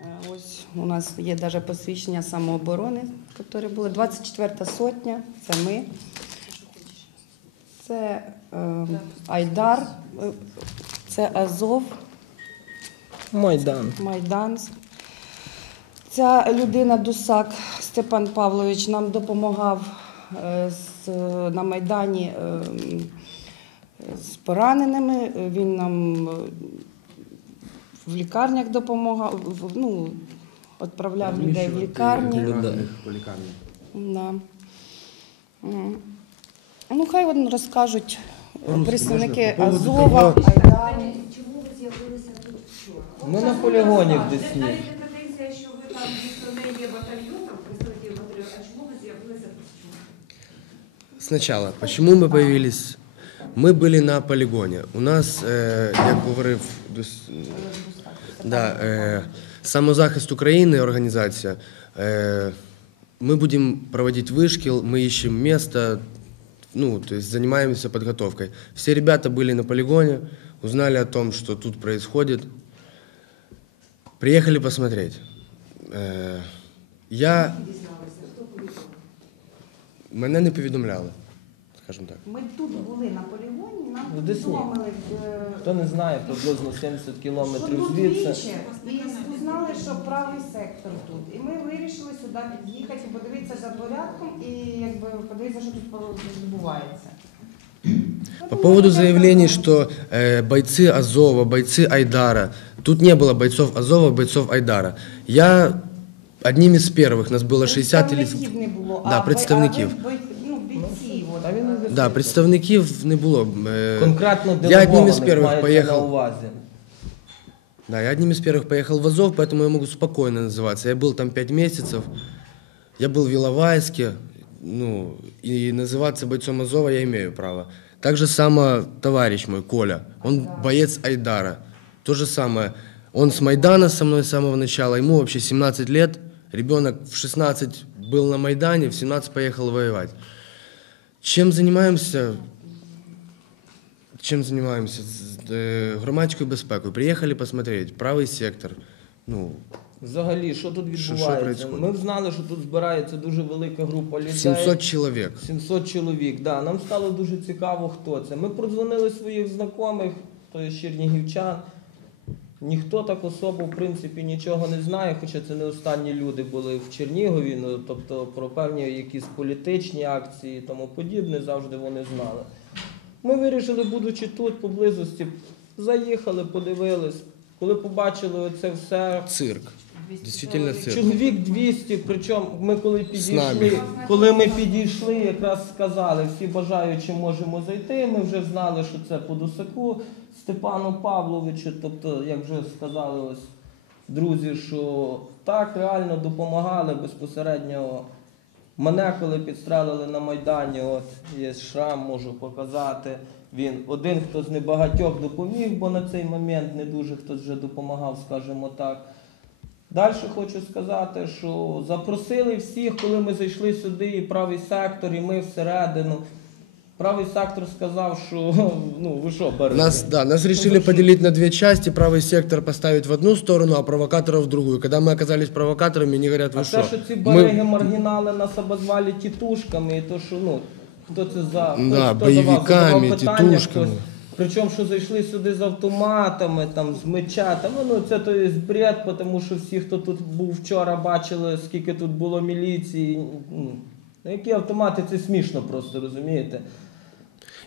Е, Ось у нас є навіть посвідчення самооборони, які були. 24 сотня, це ми. Це е, Айдар, е, це Азов, Майдан. Майдан. Ця людина Дусак Степан Павлович нам допомагав е, з, на Майдані е, з пораненими. Він нам в лікарнях допомагав, в- ну, відправляв людей в лікарні. По лікарні. Да. Ну, хай вони розкажуть представники Азова, Чому ви з'явилися тут вчора? Ми на полігоні в Навіть Десні. не претензія, що ви там дійсно не є батальйоном, представників батальйону, а чому ви з'явилися тут вчора? Сначала, почему мы появились? Мы были на полігоні. У нас, е, як говорив дос- да, е, самозахист України, організація. Е, мы будем проводить вышкил, мы ищем место, ну, то есть занимаемся подготовкой. Все ребята были на полигоне, узнали о том, что тут происходит. Приехали посмотреть. Е, я... Мене не повідомляли, скажімо так. Ми тут були на полігоні, нам В Десні. повідомили, е, Хто не знає, приблизно 70 що кілометрів тут звідси. віче, і узнали, що правий сектор тут. І ми вирішили сюди під'їхати, подивитися за порядком і якби подивитися, що тут відбувається. По поводу заявлений, что э, бойцы Азова, бойцы Айдара, тут не было бойцов Азова, бойцов Айдара. Я одним из первых, нас было 60 или... Представників не було, Да, а представників. бой- а ви- ну, бійці. от, Та він і е, Да, представників не було. Е, Конкретно Я одним делегованих із перших мається поїхав. на увазі. Да, я одним из первых поехал в Азов, поэтому я могу спокойно называться. Я был там 5 месяцев, я был в Иловайске, ну, и называться бойцом Азова я имею право. Так же само товарищ мой, Коля, он боец Айдара. То же самое. Он с Майдана со мной с самого начала, ему вообще 17 лет, ребенок в 16 был на Майдане, в 17 поехал воевать. Чем занимаемся? Чим займаємося? Е, Громадською безпекою. Приїхали посмотреть. Правий сектор. Ну, Взагалі, що тут Що- що відбувається? происходит? Ми знали, що тут збирається дуже велика група людей. 700 чоловік. 700 чоловік. Да. Нам стало дуже цікаво, хто це. Ми продзвонили своїх знайомих, то є чернігівчан. Ніхто так особо, в принципі, нічого не знає, хоча це не останні люди були в Чернігові, ну, тобто про певні якісь політичні акції і тому подібне, завжди вони знали. Ми вирішили, будучи тут, поблизості, заїхали, подивились. Коли побачили оце все, Цирк. Дійсно цирк. Чоловік 200, причому ми коли нами. підійшли, коли ми підійшли, якраз сказали, всі бажаючі можемо зайти. Ми вже знали, що це по Дусаку Степану Павловичу. Тобто, як вже сказали ось друзі, що так реально допомагали безпосередньо. Мене, коли підстрелили на Майдані, от є шрам, можу показати. Він один, хто з небагатьох допоміг, бо на цей момент не дуже хтось вже допомагав, скажімо так. Далі хочу сказати, що запросили всіх, коли ми зайшли сюди, і правий сектор, і ми всередину. Правий сектор сказав, що ну ви що, берете? Нас, да, нас решили поделить на две части. Правый сектор поставить в одну сторону, а провокаторов в другую. Когда мы оказались провокаторами, они говорят, А вы те, что? що ці Мы... бариги маргінали нас обозвали тітушками, і то, що ну, хто це за хто, Да, хто бойовиками, задавав, задавав питання, тітушками. Причому, що зайшли сюди з автоматами, там, з мечатами, ну це то є бред, тому що всі, хто тут був вчора, бачили, скільки тут було міліції. Ну, які автомати, це смішно просто, розумієте?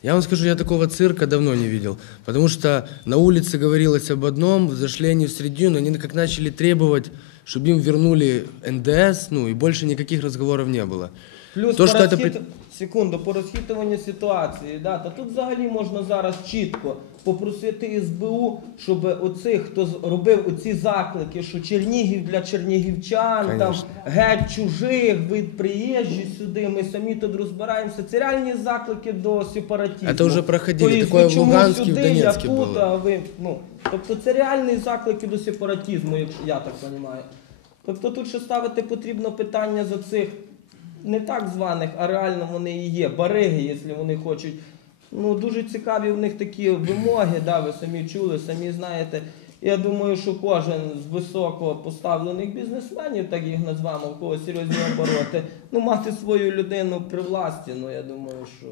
Я вам скажу, я такого цирка давно не видел. Потому что на улице говорилось об одном, зашли они в средину, они как начали требовать, чтобы им вернули НДС, ну и больше никаких разговоров не было. Плюс То, по що це розхит... секунду, по розхитуванню ситуації. Да, та тут взагалі можна зараз чітко попросити СБУ, щоб оцих, хто з- робив оці заклики, що Чернігів для чернігівчан, там Конечно. геть чужих, ви приїжджі сюди, ми самі тут розбираємося. Це реальні заклики до сепаратизму. Це вже проходили, Тобто, такое в чому Луганську, в сюди, Донецьку я тут, було. а ви, ну, тобто це реальні заклики до сепаратизму, якщо я так розумію. Тобто тут ще ставити потрібно питання за цих не так званих, а реально вони і є. Бариги, якщо вони хочуть. Ну, дуже цікаві в них такі вимоги, да, ви самі чули, самі знаєте. Я думаю, що кожен з високо поставлених бізнесменів, так їх назвемо, у кого серйозні обороти, ну мати свою людину при власті, ну я думаю, що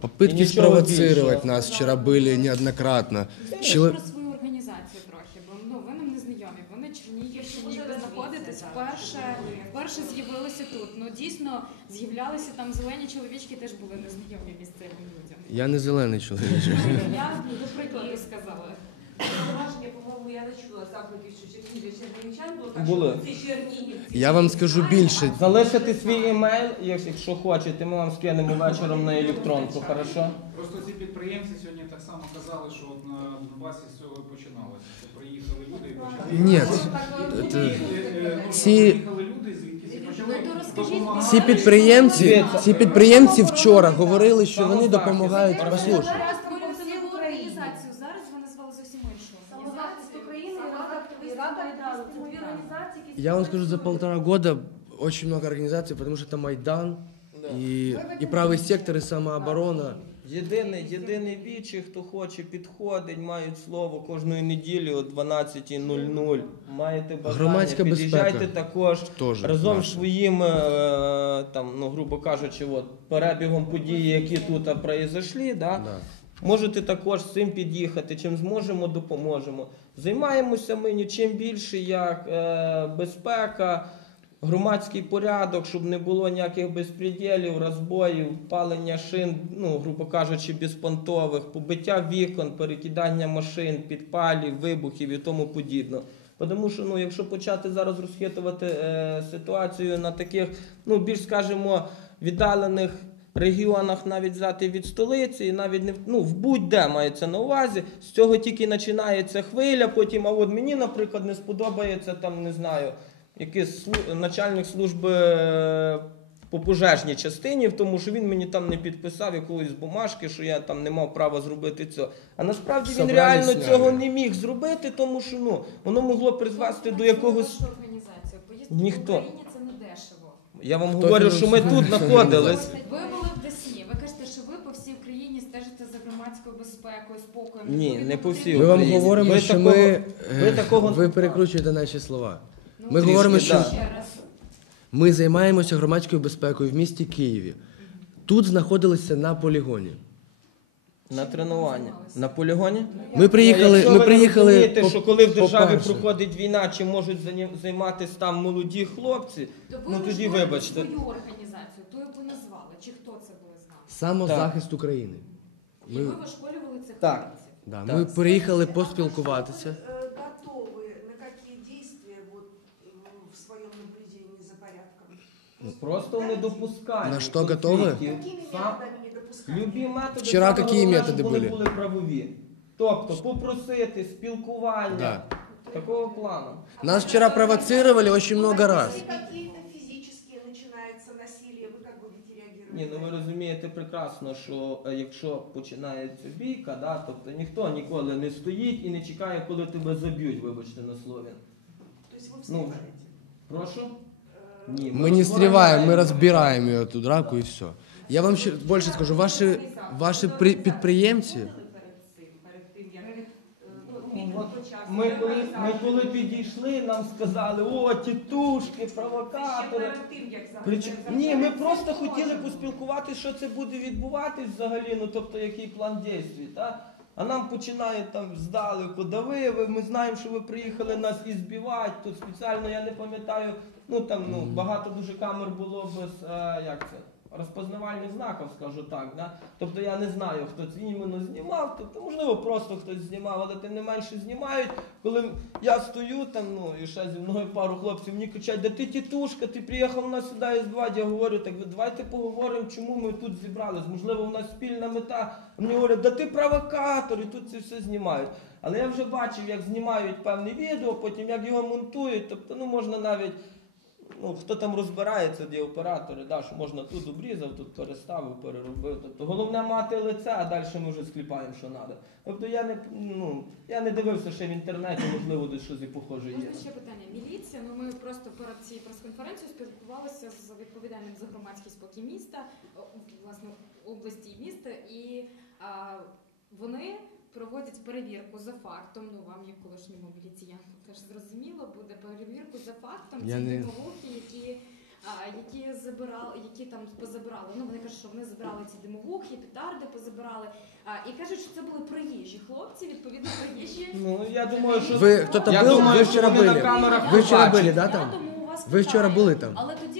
Попытки спровоцировать больше. нас вчера были неоднократно. Скажіть Чело- про свою організацію трохи, бо ну ви нам не знайомі. Ви на Чернігівщині Може, ви розвіться, знаходитесь так. Вперше, вперше з'явилися тут. Ну дійсно з'являлися там зелені чоловічки, теж були незнайомі місцевим людям. Я не зелений чоловічок. Я до прикладу сказала. По-моєму, я не чула закликів, що Чернігів чернігівчан було так, Були. що ці чернігівці. Я вам скажу більше. залишити свій емейл, якщо хочете, ми вам скинемо вечором на електронку, хорошо? Просто ці підприємці сьогодні так само казали, що от на Донбасі з цього і починалося. Що приїхали люди і почали. Нет, І, это... е, е, ну, Ці- приїхали люди, звідки почали Ну, то розкажіть, допомагати. Ці підприємці, ці підприємці вчора говорили, що вони допомагають. Послухай, Зараз створювали нову організацію. Зараз ви назвали зовсім іншу Самозахист організацію. України і Рада- і Рада Майдану. Це дві організації, які я вам скажу, за полтора года очень много организаций, потому что это Майдан и, и правый сектор, и самооборона. Єдиний, єдиний вічі, хто хоче, підходить, мають слово кожної неділі о 12.00. Маєте бажання, Громадська під'їжджайте безпека. також Тоже разом з наша. своїм, е, там, ну, грубо кажучи, от, перебігом подій, які тут произошли, да? Да. Можете також з цим під'їхати, чим зможемо, допоможемо. Займаємося ми нічим більше, як е, безпека, громадський порядок, щоб не було ніяких безпреділів, розбоїв, палення шин, ну, грубо кажучи, безпонтових, побиття вікон, перекидання машин, підпалів, вибухів і тому подібне. Тому що ну, якщо почати зараз розхитувати е, ситуацію на таких, ну, більш скажімо, віддалених регіонах навіть взяти від столиці, і навіть не в- ну, в будь-де мається на увазі. З цього тільки починається хвиля. Потім, а от мені, наприклад, не сподобається там, не знаю, якийсь начальник служби е, по пожежній частині, в тому що він мені там не підписав якоїсь бумажки, що я там не мав права зробити це. А насправді він реально сняли. цього не міг зробити, тому що ну, воно могло призвести до якогось. Організацію. Поїздки Ніхто. в Україні це не дешево. Я вам Хто говорю, що ми тут знаходились. організацію? Ви були в Десні. Ви кажете, що ви по всій Україні стежите за громадською спокоєм. Ні, не по всій Ми вам Україні. говоримо, Ви що такого- ми, ви е, такого- ви перекручуєте наші слова. Ну, Ми Трішки, говоримо, да. що Ще раз. ми займаємося громадською безпекою в місті Києві. Тут знаходилися на полігоні. На тренування. На полігоні? Ми приїхали, Якщо ми ви приїхали. не розумієте, по- що коли в державі по-перше, проходить війна, чи можуть зані- займатися там молоді хлопці, То ви ну тоді вибачте. свою організацію, ту, яку назвали, чи хто це були з нами? Самозахист України. І Ми, ви вишколювали цих Так. хлопців. да, Так. ми приїхали А поспілкуватися. вы, э, готовы на какие действия вот, э, в своем наблюдении за порядком? Ну, Просто не допускають. На що готові? Какими Сам... методами не допускаете? Любі методи Вчора саме які головне, методи щоб вони були? були правові. Тобто попросити спілкування Да. такого плану. Нас вчера провоцировали очень много раз. Если какие-то Ні, ну на ви это? розумієте прекрасно, що е, якщо починається бійка, да, тобто ніхто ніколи не стоїть і не чекає, коли тебе заб'ють, вибачте на слові. То есть вы Ну, встреваете? Прошу? Э, Ні, Мы не стреваем, мы разбираем ее, эту драку и все. Я вам ще більше скажу, ваші, ваші при, підприємці, Перед цим, перед тим, як е, ну, ми коли, ми коли підійшли, нам сказали, о, тітушки, провокатори. Прич... Ні, ми просто хотіли поспілкуватися, що це буде відбуватись взагалі, ну тобто який план дій, та? А нам починають там здалеку, да ви, ви, ми знаємо, що ви приїхали нас і збивати, тут спеціально я не пам'ятаю, ну там ну, багато дуже камер було без, е, як це, розпознавальних знаків, скажу так. Да? Тобто я не знаю, хто це іменно знімав, тобто, можливо, просто хтось знімав, але тим не менше знімають. Коли я стою там, ну і ще зі мною пару хлопців мені кричать, да ти тітушка, ти приїхав нас сюди і збивати. Я говорю, так давайте поговоримо, чому ми тут зібрались. Можливо, у нас спільна мета. Мені говорять, да ти провокатор, і тут це все знімають. Але я вже бачив, як знімають певне відео, потім як його монтують. Тобто, ну можна навіть. Ну, хто там розбирається, де оператори, да, що можна тут обрізав, тут переставив, переробив. Тобто головне мати лице, а далі ми вже скліпаємо, що треба. Тобто я не, ну, я не дивився ще в інтернеті, можливо, десь щось і похоже є. Можна ще питання. Міліція. Ну ми просто перед цією прес-конференцією спілкувалися з відповідальним за громадський спокій міста, власне області і міста, і а, вони проводять перевірку за фактом. Ну вам, як колишньому міліціянту, теж зрозуміло, буде перевірку за фактом Я ці не- димовухи, які. А, які забирали, які там позабирали. Ну вони кажуть, що вони забирали ці димовухи, петарди позабирали. А, і кажуть, що це були приїжджі хлопці, відповідно приїжджі. Ну я думаю, що Вы кто-то Я был? думаю, Вы що вчера вони на были? камерах Вы вчера побачать. были, да, Я там? тому у вас Ви вчора питаю. були там? Але тоді,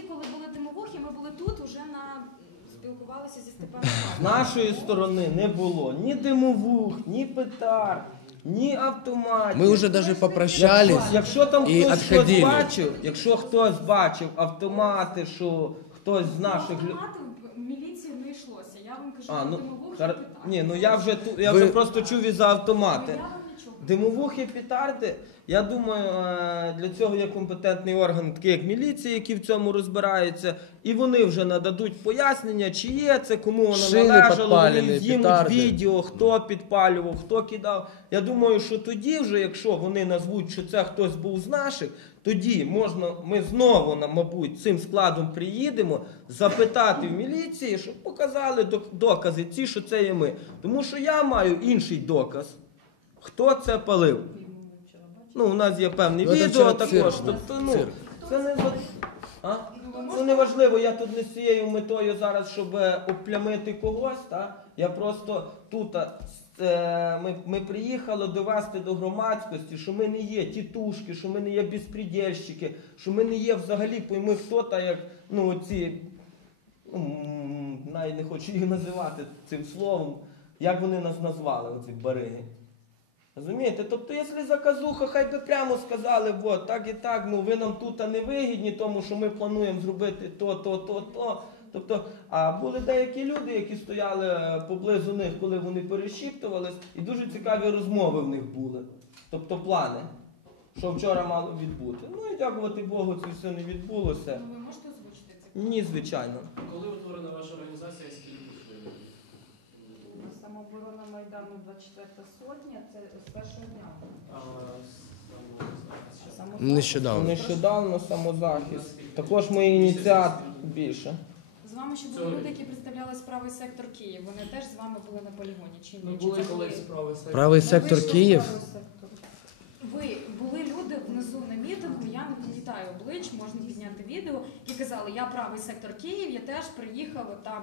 З нашої сторони не було ні димовух, ні петар, ні автоматів. Ми вже навіть попрощались. Якщо, якщо там і хтось щось бачив, якщо хтось бачив автомати, що хтось з наших в міліції не йшлося. Я вам кажу, А, ну, ну, димовухи хар... питання. Ні, ну я вже ту- я Ви- вже просто чув і за автомати. Ну. Димовухи, петарди, я думаю, е, для цього є компетентний орган, такий як міліція, які в цьому розбираються, і вони вже нададуть пояснення, чи є це, кому воно Шини належало, вони петарди. відео, хто підпалював, хто кидав. Я думаю, що тоді, вже, якщо вони назвуть, що це хтось був з наших, тоді можна, ми знову, мабуть, цим складом приїдемо, запитати в міліції, щоб показали док- докази ці, що це є ми. Тому що я маю інший доказ. Хто це палив? Ну, у нас є певні Ну, це відео вчора також. цирк. Тобто, ну, Цирк. це не за- а? Це не важливо, я тут не з цією метою зараз, щоб е, оплямити когось. Та? Я просто тут а, с- е, ми, ми приїхали довести до громадськості, що ми не є тітушки, що ми не є безпредельщики, що ми не є взагалі пойми хто та як ну, ці, навіть не хочу їх називати цим словом, як вони нас назвали, оці бариги. Розумієте? Тобто, якщо заказуха, хай би прямо сказали, от, так і так, ну ви нам тут не вигідні, тому що ми плануємо зробити то, то, то, то. Тобто, а були деякі люди, які стояли е, поблизу них, коли вони перешіптувались, і дуже цікаві розмови в них були. Тобто плани, що вчора мало відбути. Ну і дякувати Богу, це все не відбулося. Ну, ви можете озвучити це? Ні, звичайно. Коли утворена ваша організація? Самооборона Майдану 24 сотня, це з першого дня. Нещодавно. Нещодавно самозахист. Також ми ініціат більше. З вами ще були люди, які представляли правий сектор Київ. Вони теж з вами були на полігоні. Чи ні? Ми Чи були це колись правий сектор. Правий сектор Київ. Ви були люди внизу на мітингу, я не пам'ятаю облич, можна підняти відео, і казали, я правий сектор Київ, я теж приїхав от там.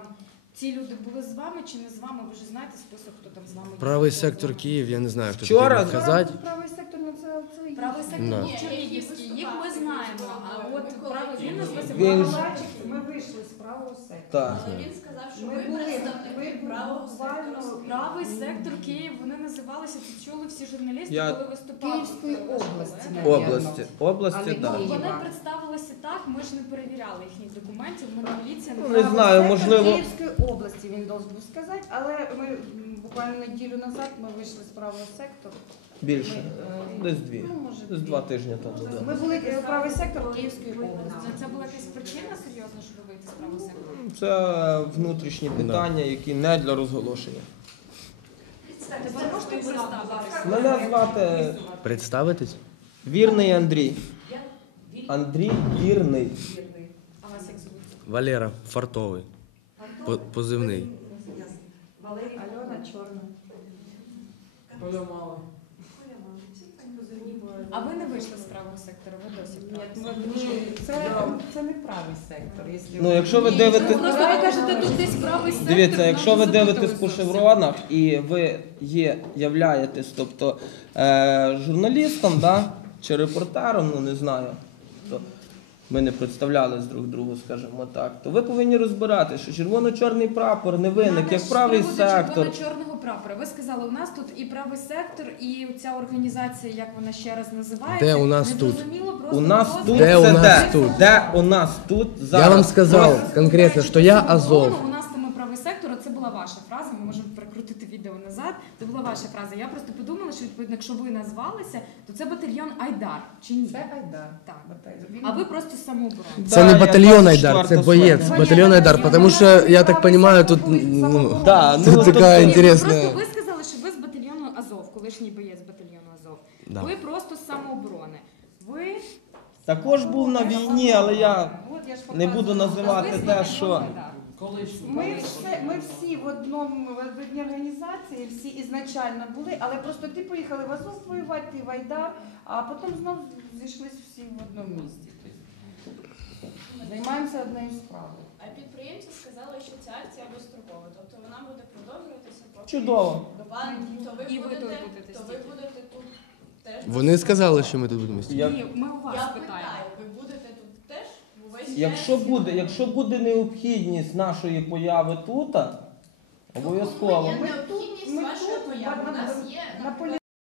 Ці люди були з вами чи не з вами? Ви вже знаєте список, хто там з вами Хто сектор? Киев, я не знаю, кто Вчора- сказать. Правий сектор, ну це, це Правий сектор Да. був Чернігівський, їх ми знаємо. А от правий він назвався Він- правий Ми вийшли з правого сектора. Так. Він сказав, що Ми ви були, ми правого буквально сектору. Правий сектор Київ, вони називалися, тут чули всі журналісти, Я- коли виступали. Київської області, навіть. Області. Області, Але так. Вони представилися так, ми ж не перевіряли їхніх документів, ми не не Ну, не знаю, Сектор можливо- Київської області він должен був сказати, але ми м, буквально неділю назад ми вийшли з правого сектору. Більше. Ми, е, Десь дві. Ну, може, Десь два тижні тому. да. Ми були е, правий сектор Київської області. Це, була якась причина серйозна, щоб вийти з правого сектору? Це внутрішні питання, які не для розголошення. Ви можете представитися? Мене звати Представитесь? Вірний Андрій. Андрій Вірний. А вас як звуть? Валера Фартовый. По- Позывный. Альона Чорна. Коля мало. А ви не вийшли з правого сектору, ви досі в правому секторі? Ні, це, це не правий сектор. Якщо Ну, якщо ви Ні, дивитесь. ви просто ви кажете, тут десь правий сектор. Дивіться, нам якщо ви запутали дивитесь по зовсім. шевронах і ви є, являєтесь, тобто е, журналістом, да, чи репортером, ну не знаю, то ми не представлялись друг другу, скажімо так, то ви повинні розбирати, що червоно-чорний прапор не виник, як правий сектор. червоно-чорного прапора. Ви сказали, у нас тут і правий сектор, і ця організація, як вона ще раз називається. Де у нас тут? Незрозуміло, просто У нас тут Де це у нас де? тут? Де у нас тут зараз? Я вам сказав конкретно, що я Азов. У нас там і правий сектор, це була ваша фраза. Ми можемо прикрутити відео назад. Це була ваша фраза. Я просто подумала, що відповідно, якщо ви назвалися, то це батальйон Айдар чи ні? це Айдар. Так. Він- А ви просто самооборона. Це не батальйон Айдар, це боєць. Батальйон Айдар, потому что, я так понимаю, тут ну, Да, ну, тут тобто- такая Ні, ви. Просто ви сказали, що ви з батальйону Азов, колишній боєць батальйону Азов. Да. Ви просто з самооборони. Ви Також був на війні, але я От я ж не буду називати ви з те, батальйону що Айдар. Ми, все, ми всі в одному в одній організації, всі ізначально були, але просто ти поїхали в Азов воювати, ти в Айдар, а потім знов зійшлися всі в одному місці. Тобто Займаємося однією справою. А підприємці сказали, що ця акція безстрокова, тобто вона буде продовжуватися поки Чудово. Вам, то ви І ви будете, тут будете то ви будете тут теж. Вони сказали, що ми тут будемо. Я- Ні, ми у вас Я питаємо. питаю, ви будете тут теж увесь Якщо буде, якщо буде необхідність нашої появи тут, обов'язково. Є необхідність вашої появи. У нас є на наприклад,